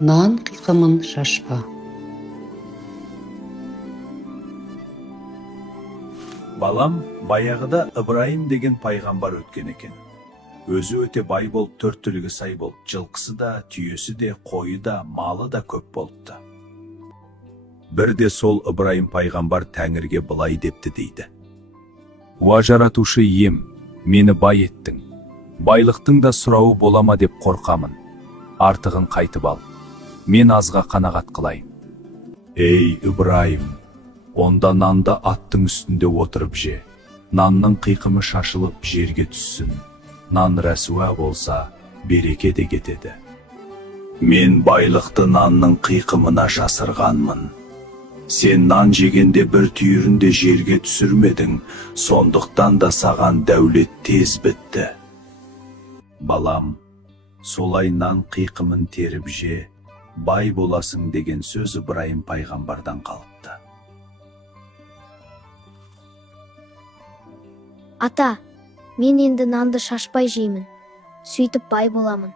нан қиқымын шашпа. Балам, баяғыда Ыбырайым деген пайғамбар өткен екен. Өзі өте бай болып, төрт түлігі сай болып, жылқысы да, түйесі де, қойы да, малы да көп болыпты. Бірде сол Ыбырайым пайғамбар Тәңірге былай депті дейді: «Уа жаратушы ием, мені бай еттің. Байлықтың да сұрауы болама деп қорқамын. Артығын қайтып ал. Мен азға қанағат қылайын». Ей Ыбырайым, онда нанды аттың үстінде отырып же. Нанның қиқымы шашылып жерге түссін. Нан рәсуа болса, береке де кетеді. Мен байлықты нанның қиқымына жасырғанмын. Сен нан жегенде бір түйірін де жерге түсірмедің, сондықтан да саған дәулет тез бітті. Балам, солай нан қиқымын теріп же, бай боласың деген сөз Ыбырайым пайғамбардан қалыпты. Ата, мен енді нанды шашпай жеймін, сөйтіп бай боламын.